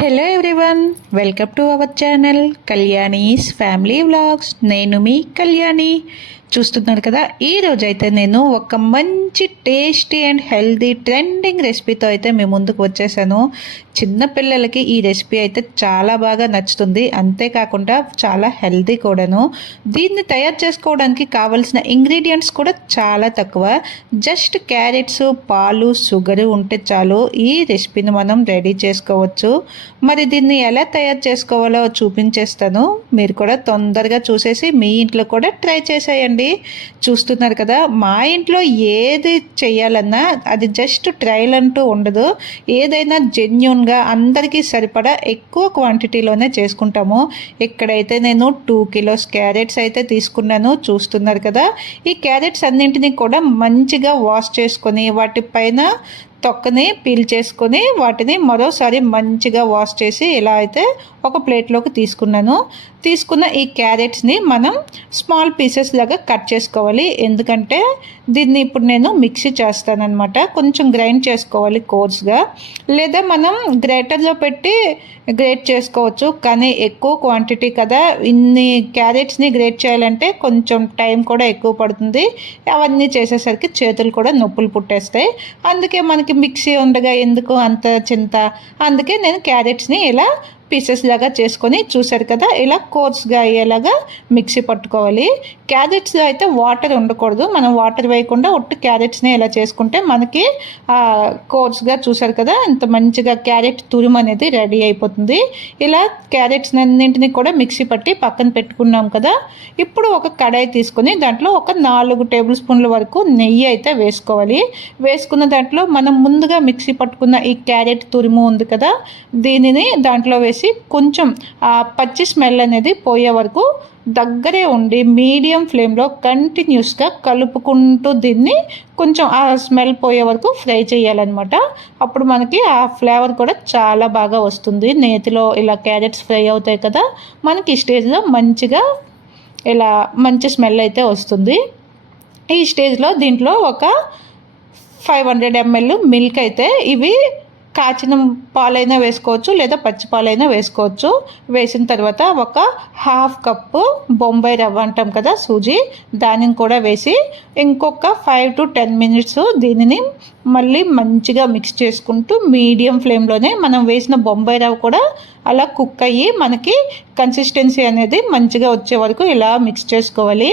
Hello everyone, welcome to our channel Kalyani's family vlogs. నేను మీ కళ్యాణి. చూస్తున్నారు కదా, ఈరోజు అయితే నేను ఒక మంచి టేస్టీ అండ్ హెల్దీ ట్రెండింగ్ రెసిపీతో అయితే మీ ముందుకు వచ్చేసాను. చిన్నపిల్లలకి ఈ రెసిపీ అయితే చాలా బాగా నచ్చుతుంది, అంతేకాకుండా చాలా హెల్దీ కూడాను. దీన్ని తయారు చేసుకోవడానికి కావలసిన ఇంగ్రీడియంట్స్ కూడా చాలా తక్కువ. జస్ట్ క్యారెట్స్, పాలు, షుగర్ ఉంటే చాలు ఈ రెసిపీని మనం రెడీ చేసుకోవచ్చు. మరి దీన్ని ఎలా తయారు చేసుకోవాలో చూపించేస్తాను. మీరు కూడా తొందరగా చూసేసి మీ ఇంట్లో కూడా ట్రై చేసేయండి. చూస్తున్నారు కదా, మా ఇంట్లో ఏది చెయ్యాలన్నా అది జస్ట్ ట్రయల్ అంటూ ఉండదు. ఏదైనా జెన్యూన్గా అందరికీ సరిపడా ఎక్కువ క్వాంటిటీలోనే చేసుకుంటాము. ఇక్కడైతే నేను 2 కిలోస్ క్యారెట్స్ అయితే తీసుకున్నాను. చూస్తున్నారు కదా, ఈ క్యారెట్స్ అన్నింటినీ కూడా మంచిగా వాష్ చేసుకొని వాటిపైన తొక్కని పీల్ చేసుకొని వాటిని మరోసారి మంచిగా వాష్ చేసి ఇలా అయితే ఒక ప్లేట్లోకి తీసుకున్న ఈ క్యారెట్స్ని మనం స్మాల్ పీసెస్ లాగా కట్ చేసుకోవాలి. ఎందుకంటే దీన్ని ఇప్పుడు నేను మిక్సీ చేస్తానన్నమాట. కొంచెం గ్రైండ్ చేసుకోవాలి కోర్స్గా, లేదా మనం గ్రేటర్లో పెట్టి గ్రేట్ చేసుకోవచ్చు. కానీ ఎక్కువ క్వాంటిటీ కదా, ఇన్ని క్యారెట్స్ని గ్రేట్ చేయాలంటే కొంచెం టైం కూడా ఎక్కువ పడుతుంది. అవన్నీ చేసేసరికి చేతులు కూడా నొప్పులు పుట్టేస్తాయి. అందుకే మనకి మిక్సీ ఉండగా ఎందుకు అంత చింత. అందుకే నేను క్యారెట్స్ని ఇలా పీసెస్ లాగా చేసుకొని, చూసారు కదా, ఇలా కోర్స్గా అయ్యేలాగా మిక్సీ పట్టుకోవాలి. క్యారెట్స్లో అయితే వాటర్ ఉండకూడదు. మనం వాటర్ వేయకుండా ఒట్టి క్యారెట్స్ని ఇలా చేసుకుంటే మనకి కోర్స్గా, చూసారు కదా, ఇంత మంచిగా క్యారెట్ తురుము అనేది రెడీ అయిపోతుంది. ఇలా క్యారెట్స్ అన్నింటినీ కూడా మిక్సీ పట్టి పక్కన పెట్టుకున్నాం కదా. ఇప్పుడు ఒక కడాయి తీసుకొని దాంట్లో ఒక 4 టేబుల్ స్పూన్ల వరకు నెయ్యి అయితే వేసుకోవాలి. వేసుకున్న దాంట్లో మనం ముందుగా మిక్సీ పట్టుకున్న ఈ క్యారెట్ తురుము ఉంది కదా, దీనిని దాంట్లో వేసి కొంచెం ఆ పచ్చి స్మెల్ అనేది పోయే వరకు దగ్గరే ఉండి మీడియం ఫ్లేమ్లో కంటిన్యూస్గా కలుపుకుంటూ దీన్ని కొంచెం ఆ స్మెల్ పోయే వరకు ఫ్రై చేయాలన్నమాట. అప్పుడు మనకి ఆ ఫ్లేవర్ కూడా చాలా బాగా వస్తుంది. నేతిలో ఇలా క్యారెట్స్ ఫ్రై అవుతాయి కదా, మనకి ఈ స్టేజ్లో మంచిగా ఇలా మంచి స్మెల్ అయితే వస్తుంది. ఈ స్టేజ్లో దీంట్లో ఒక 500 ml మిల్క్ అయితే, ఇవి కాచిన పాలైనా వేసుకోవచ్చు లేదా పచ్చి పాలైనా వేసుకోవచ్చు. వేసిన తర్వాత ఒక 1/2 కప్పు బొంబాయి రవ్వ అంటాం కదా, సూజీ, దానిని కూడా వేసి ఇంకొక 5 to 10 minutes దీనిని మళ్ళీ మంచిగా మిక్స్ చేసుకుంటూ మీడియం ఫ్లేమ్లోనే మనం వేసిన బొంబాయి రవ్వ కూడా అలా కుక్ అయ్యి మనకి కన్సిస్టెన్సీ అనేది మంచిగా వచ్చే వరకు ఇలా మిక్స్ చేసుకోవాలి.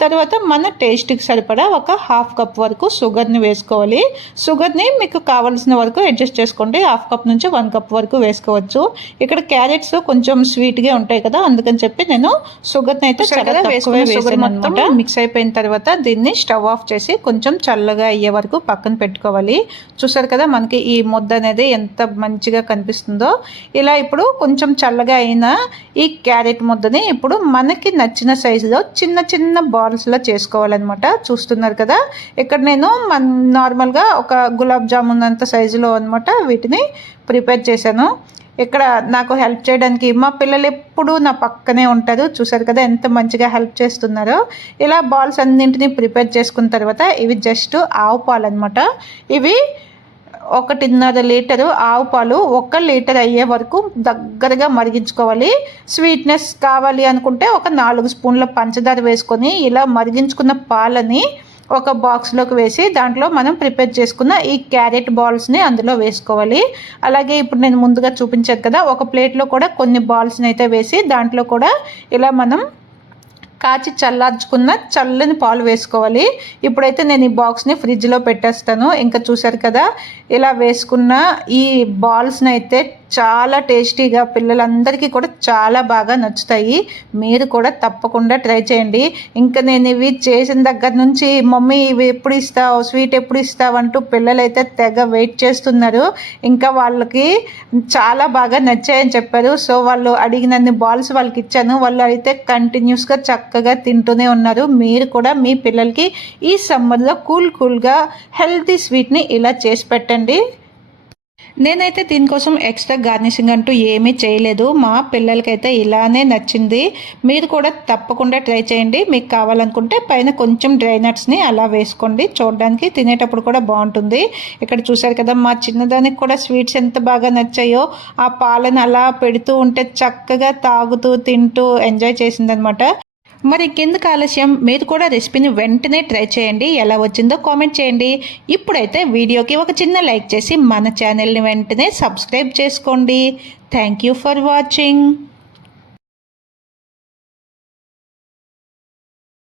తర్వాత మన టేస్ట్కి సరిపడా ఒక 1/2 కప్ వరకు షుగర్ని వేసుకోవాలి. షుగర్ని మీకు కావాల్సిన వరకు అడ్జస్ట్ చేసుకోండి. 1/2 కప్ నుంచి 1 కప్ వరకు వేసుకోవచ్చు. ఇక్కడ క్యారెట్స్ కొంచెం స్వీట్గా ఉంటాయి కదా, అందుకని చెప్పి నేను షుగర్ని అయితే చాలా తక్కువే వేసాను అనమాట. మిక్స్ అయిపోయిన తర్వాత దీన్ని స్టవ్ ఆఫ్ చేసి కొంచెం చల్లగా అయ్యే వరకు పక్కన పెట్టుకోవాలి. చూసారు కదా, మనకి ఈ ముద్ద అనేది ఎంత మంచిగా కనిపిస్తుందో. ఇలా ఇప్పుడు కొంచెం చల్లగా అయిన ఈ క్యారెట్ ముద్దని ఇప్పుడు మనకి నచ్చిన సైజులో చిన్న చిన్న బాల్స్లో చేసుకోవాలన్నమాట. చూస్తున్నారు కదా, ఇక్కడ నేను నార్మల్గా ఒక గులాబ్ జామున్ అంత సైజులో అనమాట వీటిని ప్రిపేర్ చేశాను. ఇక్కడ నాకు హెల్ప్ చేయడానికి మా పిల్లలు ఎప్పుడూ నా పక్కనే ఉంటారు. చూసారు కదా ఎంత మంచిగా హెల్ప్ చేస్తున్నారో. ఇలా బాల్స్ అన్నింటినీ ప్రిపేర్ చేసుకున్న తర్వాత ఇవి జస్ట్ ఆవు పాలు అనమాట. ఇవి 1.5 లీటరు ఆవు పాలు 1 లీటర్ అయ్యే వరకు దగ్గరగా మరిగించుకోవాలి. స్వీట్నెస్ కావాలి అనుకుంటే ఒక 4 స్పూన్ల పంచదార వేసుకొని ఇలా మరిగించుకున్న పాలని ఒక బాక్స్లోకి వేసి దాంట్లో మనం ప్రిపేర్ చేసుకున్న ఈ క్యారెట్ బాల్స్ని అందులో వేసుకోవాలి. అలాగే ఇప్పుడు నేను ముందుగా చూపించాను కదా, ఒక ప్లేట్లో కూడా కొన్ని బాల్స్ని అయితే వేసి దాంట్లో కూడా ఇలా మనం కాచి చల్లార్చుకున్న చల్లని పాలు వేసుకోవాలి. ఇప్పుడైతే నేను ఈ బాక్స్ని ఫ్రిడ్జ్లో పెట్టేస్తాను. ఇంకా చూసారు కదా, ఇలా వేసుకున్న ఈ బాల్స్ని అయితే చాలా టేస్టీగా పిల్లలందరికీ కూడా చాలా బాగా నచ్చుతాయి. మీరు కూడా తప్పకుండా ట్రై చేయండి. ఇంకా నేను ఇవి చేసిన దగ్గర నుంచి మమ్మీ ఇవి ఎప్పుడు ఇస్తావు, స్వీట్ ఎప్పుడు ఇస్తావు అంటూ పిల్లలైతే తెగ వెయిట్ చేస్తున్నారు. ఇంకా వాళ్ళకి చాలా బాగా నచ్చాయని చెప్పారు. సో వాళ్ళు అడిగినన్ని బాల్స్ వాళ్ళకి ఇచ్చాను. వాళ్ళు అయితే కంటిన్యూస్గా చక్కగా తింటూనే ఉన్నారు. మీరు కూడా మీ పిల్లలకి ఈ సమ్మర్లో కూల్గా హెల్తీ స్వీట్ని ఇలా చేసి పెట్టండి. నేనైతే దీనికోసం ఎక్స్ట్రా గార్నిషింగ్ అంటూ ఏమీ చేయలేదు. మా పిల్లలకైతే ఇలానే నచ్చింది. మీరు కూడా తప్పకుండా ట్రై చేయండి. మీకు కావాలనుకుంటే పైన కొంచెం డ్రై నట్స్ని అలా వేసుకోండి. చూడడానికి తినేటప్పుడు కూడా బాగుంటుంది. ఇక్కడ చూసారు కదా, మా చిన్నదానికి కూడా స్వీట్స్ ఎంత బాగా నచ్చాయో. ఆ పాలను అలా పెడుతూ ఉంటే చక్కగా తాగుతూ తింటూ ఎంజాయ్ చేసిందనమాట. మరి ఇంకెందుకు ఆలస్యం, మీరు కూడా రెసిపీని వెంటనే ట్రై చేయండి. ఎలా వచ్చిందో కామెంట్ చేయండి. ఇప్పుడైతే వీడియోకి ఒక చిన్న లైక్ చేసి మన ఛానల్ని వెంటనే సబ్స్క్రైబ్ చేసుకోండి. Thank you for watching.